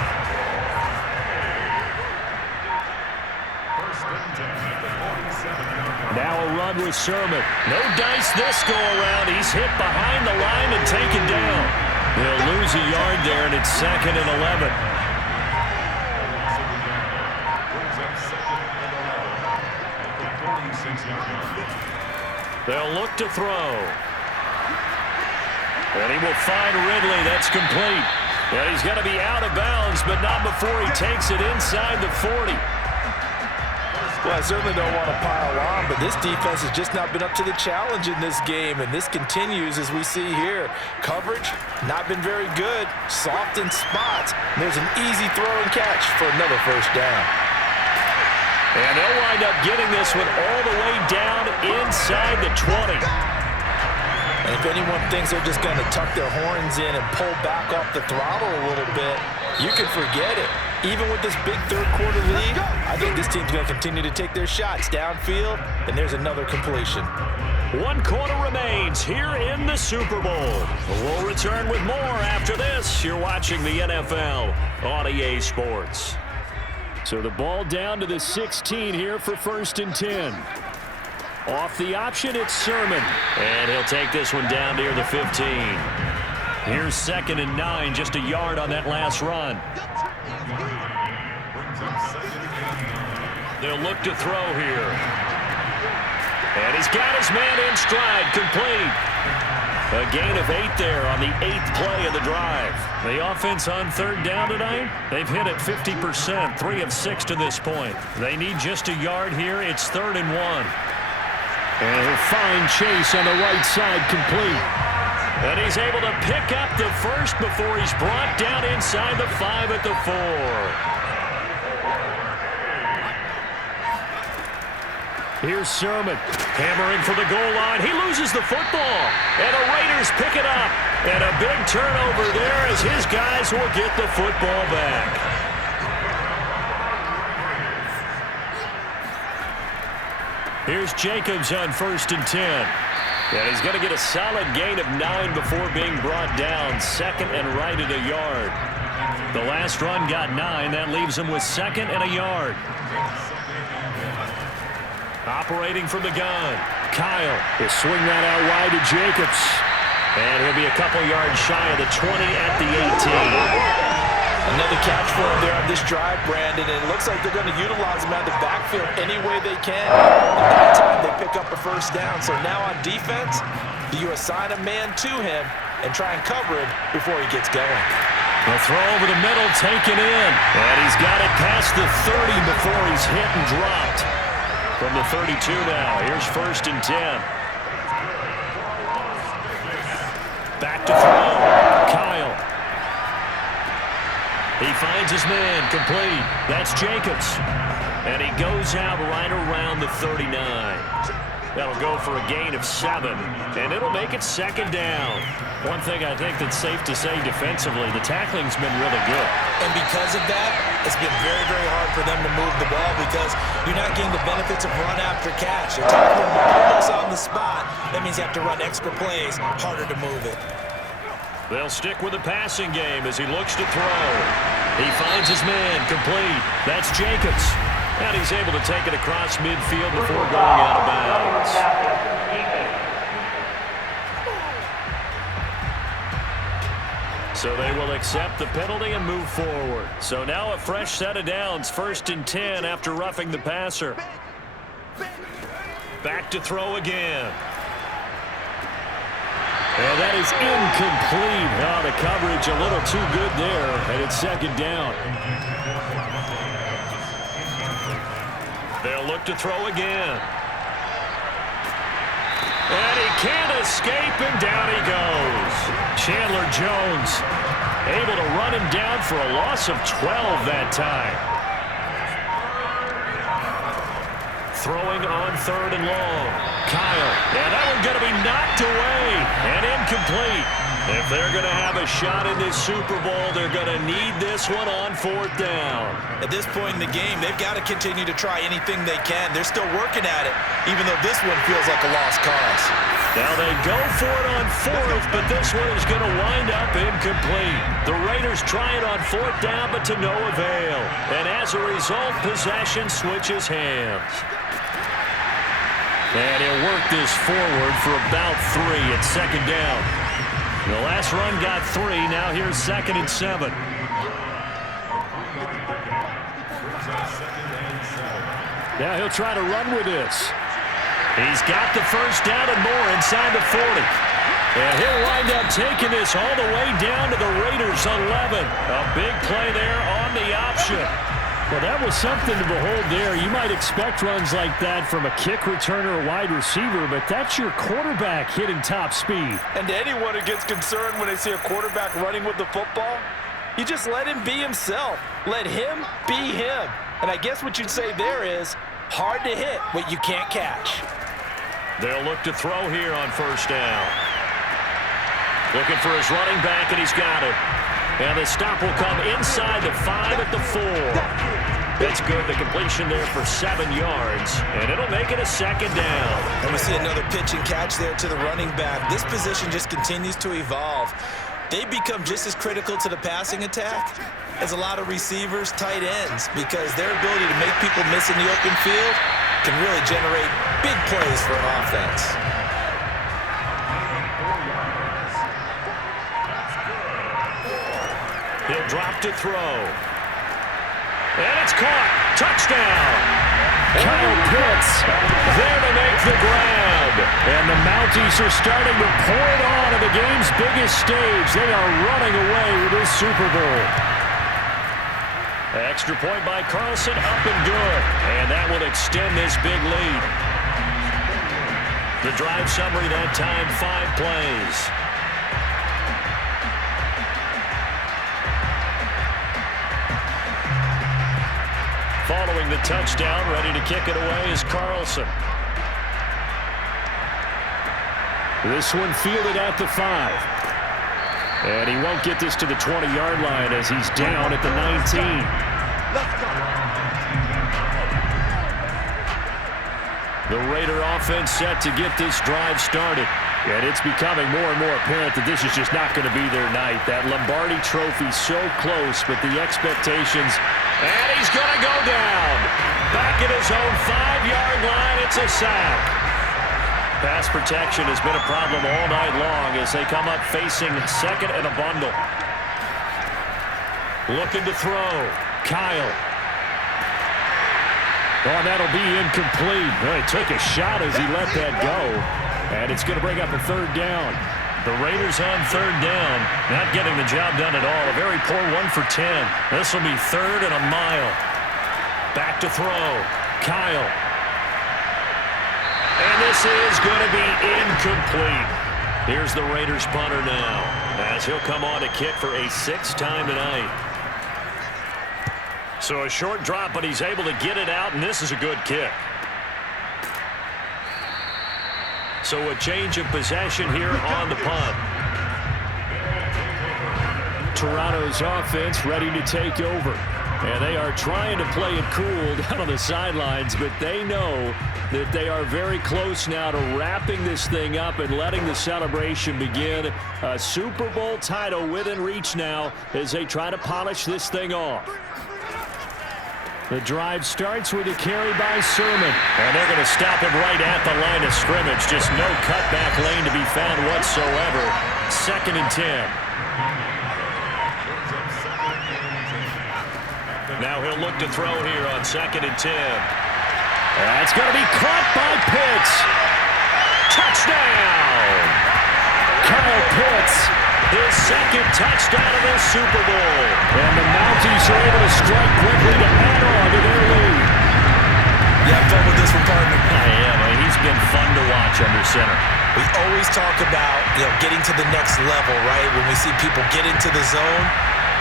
Now a run with Sermon. No dice this go around. He's hit behind the line and taken down. They'll lose a yard there, and it's 2nd and 11. They'll look to throw. And he will find Ridley. That's complete. Yeah, he's going to be out of bounds, but not before he takes it inside the 40. Well, I certainly don't want to pile on, but this defense has just not been up to the challenge in this game, and this continues as we see here. Coverage, not been very good. Soft in spots. There's an easy throw and catch for another first down. And they'll wind up getting this one all the way down inside the 20. And if anyone thinks they're just going to tuck their horns in and pull back off the throttle a little bit, you can forget it. Even with this big third-quarter lead, I think this team's going to continue to take their shots downfield, and there's another completion. 1 quarter remains here in the Super Bowl. We'll return with more after this. You're watching the NFL on EA Sports. So the ball down to the 16 here for 1st and 10. Off the option, it's Sermon. And he'll take this one down near the 15. Here's 2nd and 9, just a yard on that last run. They'll look to throw here. And he's got his man in stride, complete. A gain of 8 there on the 8th play of the drive. The offense on 3rd down tonight, they've hit it 50%, 3 of 6 to this point. They need just a yard here. It's 3rd and 1. And he'll find Chase on the right side, complete. And he's able to pick up the first before he's brought down inside the 5 at the 4. Here's Sermon, hammering for the goal line. He loses the football, and the Raiders pick it up. And a big turnover there as his guys will get the football back. Here's Jacobs on 1st and 10. And he's going to get a solid gain of 9 before being brought down. 2nd and right at a yard. The last run got 9. That leaves him with 2nd and a yard. Operating from the gun. Kyle will swing that out wide to Jacobs. And he'll be a couple yards shy of the 20 at the 18. Another catch for him there on this drive, Brandon, and it looks like they're going to utilize him out of the backfield any way they can. And that time they pick up a first down. So now on defense, do you assign a man to him and try and cover him before he gets going? A throw over the middle, taken in. And he's got it past the 30 before he's hit and dropped. From the 32 now, here's 1st and 10. Back to throw. Kyle. He finds his man, complete. That's Jacobs. And he goes out right around the 39. That'll go for a gain of 7, and it'll make it 2nd down. One thing I think that's safe to say defensively, the tackling's been really good. And because of that, it's been very, very hard for them to move the ball because you're not getting the benefits of run after catch. You're tackling the almost on the spot. That means you have to run extra plays, harder to move it. They'll stick with the passing game as he looks to throw. He finds his man, complete. That's Jacobs. And he's able to take it across midfield before going out of bounds. So they will accept the penalty and move forward. So now a fresh set of downs, 1st and 10 after roughing the passer. Back to throw again. And that is incomplete. Oh, the coverage a little too good there, and it's 2nd down. They'll look to throw again. And he can't escape, and down he goes. Chandler Jones able to run him down for a loss of 12 that time. throwing on 3rd and long. Kyle, and that one's going to be knocked away and incomplete. If they're going to have a shot in this Super Bowl, they're going to need this one on 4th down. At this point in the game, they've got to continue to try anything they can. They're still working at it, even though this one feels like a lost cause. Now they go for it on 4th, but this one is going to wind up incomplete. The Raiders try it on 4th down, but to no avail. And as a result, possession switches hands. And he'll work this forward for about 3 at 2nd down. The last run got 3. Now here's 2nd and 7. Now he'll try to run with this. He's got the 1st down and more inside the 40. And he'll wind up taking this all the way down to the Raiders' 11. A big play there on the option. Well, that was something to behold there. You might expect runs like that from a kick returner or wide receiver, but that's your quarterback hitting top speed. And to anyone who gets concerned when they see a quarterback running with the football, you just let him be himself. Let him be him. And I guess what you'd say there is hard to hit what you can't catch. They'll look to throw here on 1st down. Looking for his running back, and he's got it. And the stop will come inside the 5 at the 4. That's good. The completion there for 7 yards. And it'll make it a 2nd down. And we see another pitch and catch there to the running back. This position just continues to evolve. They become just as critical to the passing attack as a lot of receivers, tight ends, because their ability to make people miss in the open field can really generate big plays for an offense. He'll drop to throw. And it's caught. Touchdown. Kyle Pitts there to make the grab. And the Mounties are starting to pour it on at the game's biggest stage. They are running away with this Super Bowl. Extra point by Carlson, up and good. And that will extend this big lead. The drive summary that time, 5 plays. Following the touchdown, ready to kick it away is Carlson. This one fielded at the 5. And he won't get this to the 20-yard line as he's down at the 19. The Raider offense set to get this drive started. And it's becoming more and more apparent that this is just not going to be their night. That Lombardi Trophy so close, but the expectations. And he's going to go down. Back at his own 5-yard line, it's a sack. Pass protection has been a problem all night long as they come up facing 2nd and a bundle. Looking to throw. Kyle. Oh, that'll be incomplete. Well, he took a shot as he let that go. And it's going to bring up a 3rd down. The Raiders on 3rd down. Not getting the job done at all. A very poor 1 for 10. This will be 3rd and a mile. Back to throw. Kyle. And this is going to be incomplete. Here's the Raiders punter now, as he'll come on to kick for a 6th time tonight. So a short drop, but he's able to get it out, and this is a good kick. So a change of possession here on the punt. Toronto's offense ready to take over. And they are trying to play it cool down on the sidelines, but they know that they are very close now to wrapping this thing up and letting the celebration begin. A Super Bowl title within reach now as they try to polish this thing off. The drive starts with a carry by Sermon. And they're going to stop him right at the line of scrimmage. Just no cutback lane to be found whatsoever. 2nd and 10. Now he'll look to throw here on 2nd and 10. That's going to be caught by Pitts. Touchdown! Kyle Pitts. His 2nd touchdown of the Super Bowl. And the Mounties are able to strike quickly to add on to their lead. You have fun with this one, partner? Yeah, man, he's been fun to watch under center. We always talk about, getting to the next level, right? When we see people get into the zone,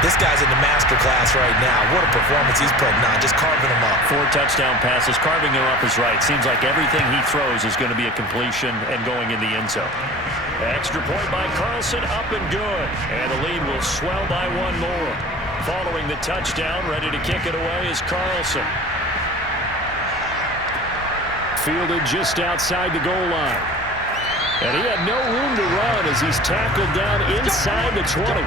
This guy's in the master class right now. What a performance he's putting on, just carving them up. 4 touchdown passes, carving them up is right. Seems like everything he throws is going to be a completion and going in the end zone. Extra point by Carlson, up and good. And the lead will swell by 1 more. Following the touchdown, ready to kick it away is Carlson. Fielded just outside the goal line. And he had no room to run as he's tackled down inside the 20.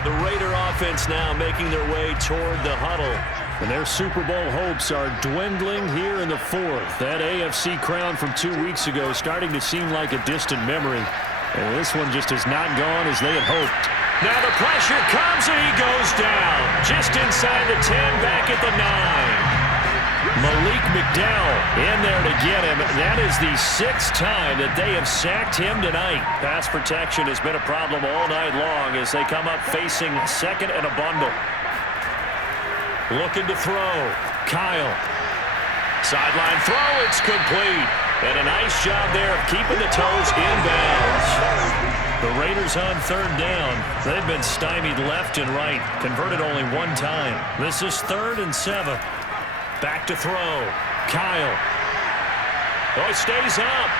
The Raider offense now making their way toward the huddle. And their Super Bowl hopes are dwindling here in the 4th. That AFC crown from 2 weeks ago is starting to seem like a distant memory. And this one just has not gone as they had hoped. Now the pressure comes and he goes down. Just inside the 10, back at the 9. Malik McDowell in there to get him. That is the 6th time that they have sacked him tonight. Pass protection has been a problem all night long as they come up facing second and a bundle. Looking to throw. Kyle. Sideline throw. It's complete. And a nice job there of keeping the toes in bounds. The Raiders on 3rd down. They've been stymied left and right. Converted only 1 time. This is 3rd and 7. Back to throw. Kyle. Oh, he stays up.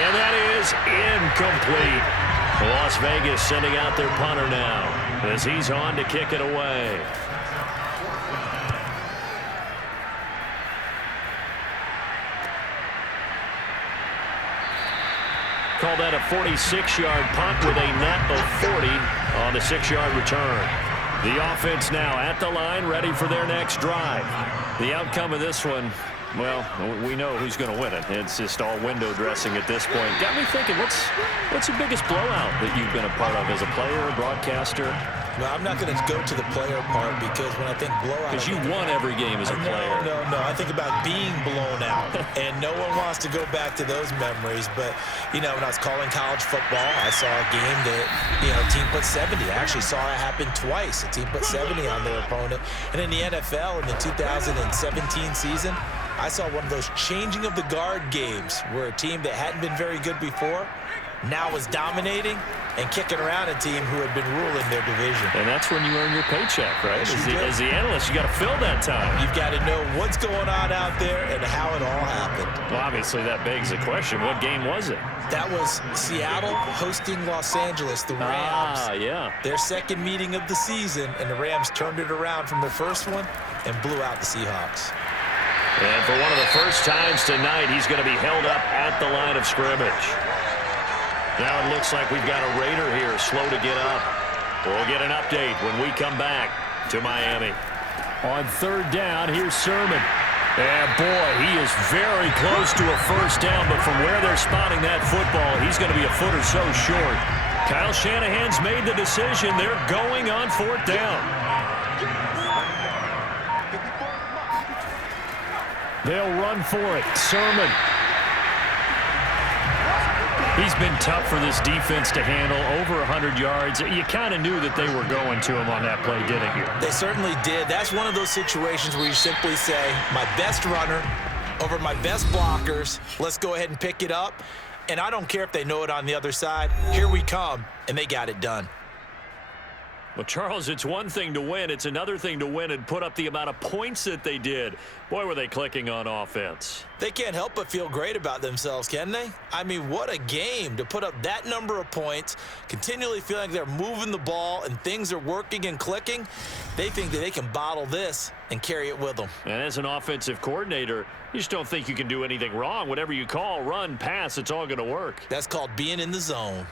And that is incomplete. Las Vegas sending out their punter now as he's on to kick it away. Call that a 46-yard punt with a net of 40 on the 6-yard return. The offense now at the line, ready for their next drive. The outcome of this one, well, we know who's going to win it. It's just all window dressing at this point. Got me thinking, what's the biggest blowout that you've been a part of as a player, broadcaster? No, I'm not going to go to the player part because when I think blowout... Because you won every game as a player. No. I think about being blown out. And no one wants to go back to those memories. But, you know, when I was calling college football, I saw a game that, you know, a team put 70. I actually saw it happen twice. A team put 70 on their opponent. And in the NFL in the 2017 season, I saw one of those changing of the guard games where a team that hadn't been very good before now was dominating and kicking around a team who had been ruling their division. And that's when you earn your paycheck, right? Yes, as the analyst, you got to fill that time. You've got to know what's going on out there and how it all happened. Well, obviously, that begs the question, what game was it? That was Seattle hosting Los Angeles, the Rams. Yeah. Their second meeting of the season, and the Rams turned it around from their first one and blew out the Seahawks. And for one of the first times tonight, he's going to be held up at the line of scrimmage. Now it looks like we've got a Raider here slow to get up. We'll get an update when we come back to Miami. On 3rd down, here's Sermon. And boy, he is very close to a first down, but from where they're spotting that football, he's going to be a foot or so short. Kyle Shanahan's made the decision. They're going on 4th down. They'll run for it. Sermon. He's been tough for this defense to handle, over 100 yards. You kind of knew that they were going to him on that play, didn't you? They certainly did. That's one of those situations where you simply say, my best runner over my best blockers, let's go ahead and pick it up. And I don't care if they know it on the other side. Here we come, and they got it done. Well, Charles, it's one thing to win. It's another thing to win and put up the amount of points that they did. Boy, were they clicking on offense. They can't help but feel great about themselves, can they? I mean, what a game to put up that number of points, continually feeling like they're moving the ball and things are working and clicking. They think that they can bottle this and carry it with them. And as an offensive coordinator, you just don't think you can do anything wrong. Whatever you call, run, pass, it's all going to work. That's called being in the zone.